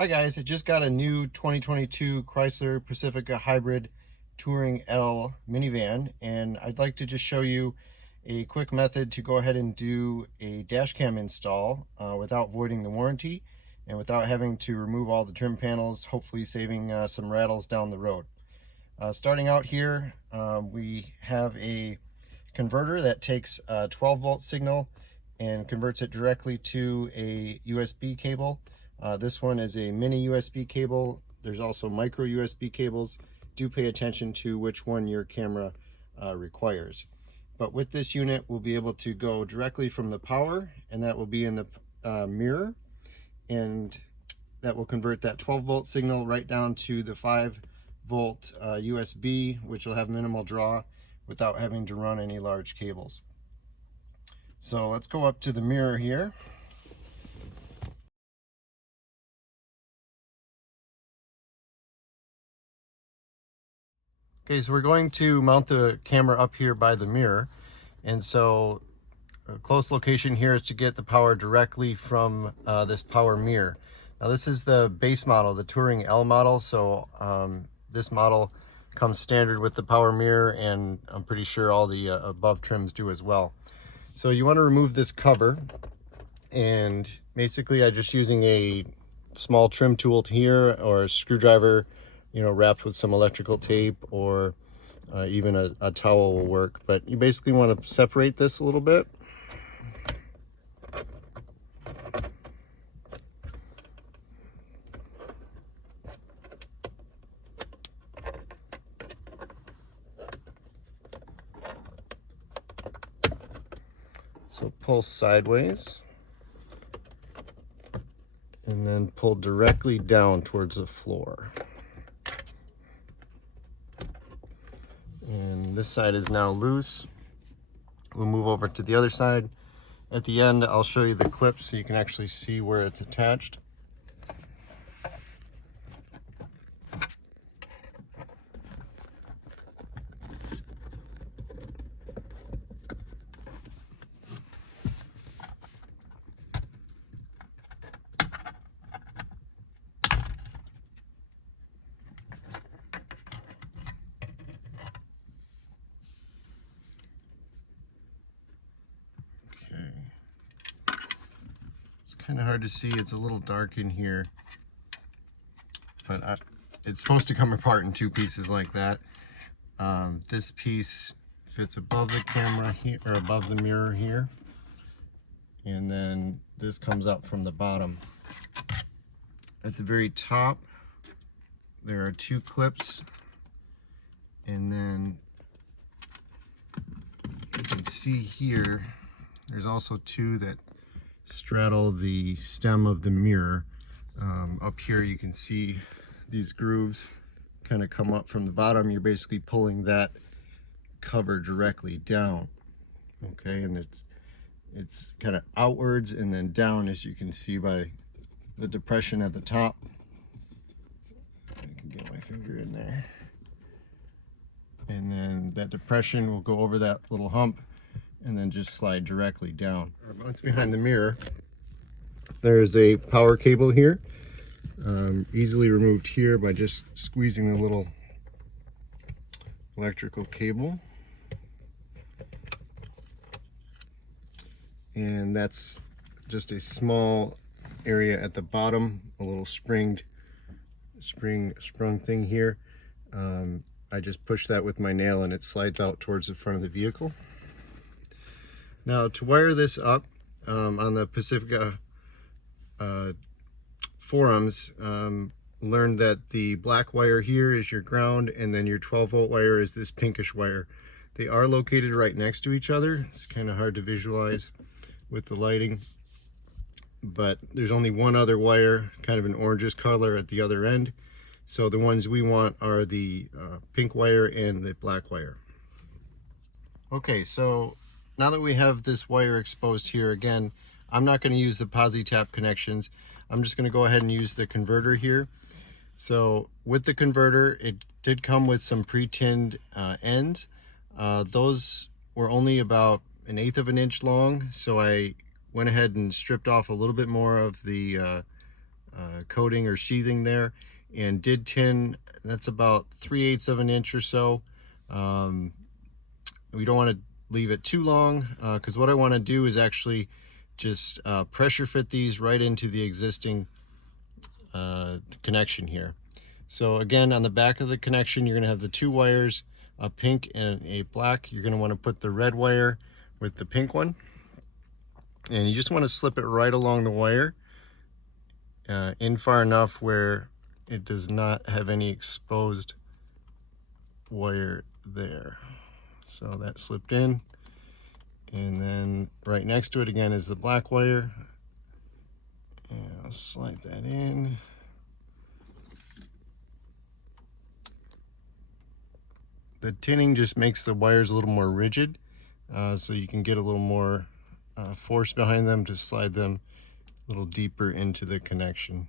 Hi guys, I just got a new 2022 Chrysler Pacifica Hybrid Touring L minivan, and I'd like to just show you a quick method to go ahead and do a dash cam install without voiding the warranty and without having to remove all the trim panels, hopefully saving some rattles down the road. Starting out here, we have a converter that takes a 12-volt signal and converts it directly to a USB cable. This one is a mini USB cable. There's also micro USB cables. Do pay attention to which one your camera requires. But with this unit, we'll be able to go directly from the power, and that will be in the mirror, and that will convert that 12-volt signal right down to the 5-volt USB, which will have minimal draw without having to run any large cables. So let's go up to the mirror here. Okay, so we're going to mount the camera up here by the mirror, and so a close location here is to get the power directly from this power mirror. Now this is the base model, the Touring L model, so this model comes standard with the power mirror, and I'm pretty sure all the above trims do as well. So you want to remove this cover, and basically I'm just using a small trim tool here or a screwdriver, wrapped with some electrical tape, or even a towel will work. But you basically want to separate this a little bit. So pull sideways and then pull directly down towards the floor. And this side is now loose. We'll move over to the other side. At the end, I'll show you the clips so you can actually see where it's attached. Kind of hard to see, it's a little dark in here, but it's supposed to come apart in two pieces like that. This piece fits above the camera here, or above the mirror here, and then this comes up from the bottom. At the very top there are two clips, and then you can see here there's also two that straddle the stem of the mirror. Up here you can see these grooves kind of come up from the bottom. You're basically pulling that cover directly down, okay, and it's kind of outwards and then down, as you can see by the depression at the top. I can get my finger in there, and then that depression will go over that little hump and then just slide directly down. Once behind the mirror, there's a power cable here, easily removed here by just squeezing the little electrical cable. And that's just a small area at the bottom, a little sprung thing here. I just push that with my nail and it slides out towards the front of the vehicle. Now, to wire this up, on the Pacifica forums, learned that the black wire here is your ground, and then your 12-volt wire is this pinkish wire. They are located right next to each other. It's kind of hard to visualize with the lighting, but there's only one other wire, kind of an orangish color at the other end. So the ones we want are the pink wire and the black wire. Okay, so now that we have this wire exposed here, again, I'm not going to use the posi-tap connections. I'm just going to go ahead and use the converter here. So with the converter, it did come with some pre-tinned ends. Those were only about 1/8 of an inch long, so I went ahead and stripped off a little bit more of the coating or sheathing there, and did tin. That's about 3/8 of an inch or so. We don't want to leave it too long, because what I want to do is actually just pressure fit these right into the existing connection here. So again, on the back of the connection, you're going to have the two wires, a pink and a black. You're going to want to put the red wire with the pink one, and you just want to slip it right along the wire, in far enough where it does not have any exposed wire there. So that slipped in, and then right next to it again is the black wire, and I'll slide that in. The tinning just makes the wires a little more rigid, so you can get a little more force behind them to slide them a little deeper into the connection.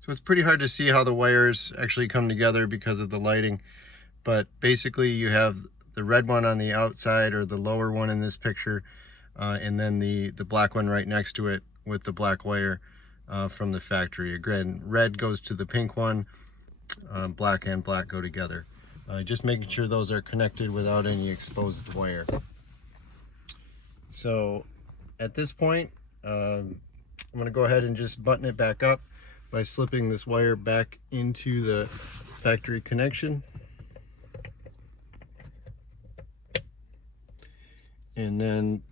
So it's pretty hard to see how the wires actually come together because of the lighting, but basically you have the red one on the outside, or the lower one in this picture, and then the black one right next to it with the black wire from the factory. Again, red goes to the pink one, black and black go together. Just making sure those are connected without any exposed wire. So at this point, I'm going to go ahead and just button it back up by slipping this wire back into the factory connection. And then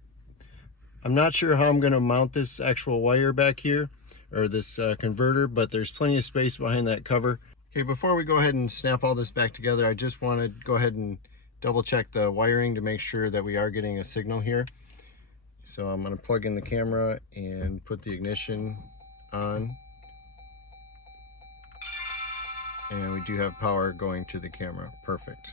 I'm not sure how I'm going to mount this actual wire back here, or this converter, but there's plenty of space behind that cover. Okay, before we go ahead and snap all this back together, I just want to go ahead and double check the wiring to make sure that we are getting a signal here. So I'm going to plug in the camera and put the ignition on. And we do have power going to the camera. Perfect.